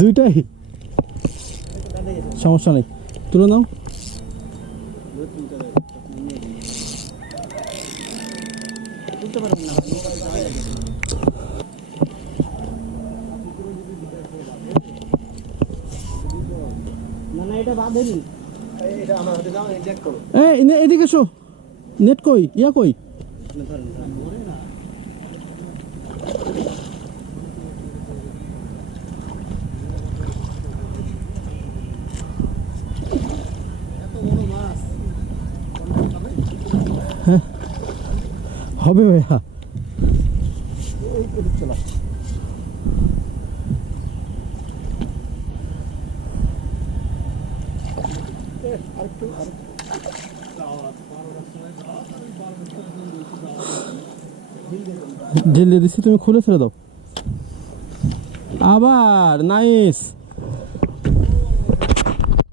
দুইটাই সমস্যা নেই, তুলে নাও। এদিকে এসো, নেট কই, ইয়া কই? হবে ভাইয়া, ঢেলে দিচ্ছি, তুমি খুলে ছেড়ে দাও আবার। নাইস।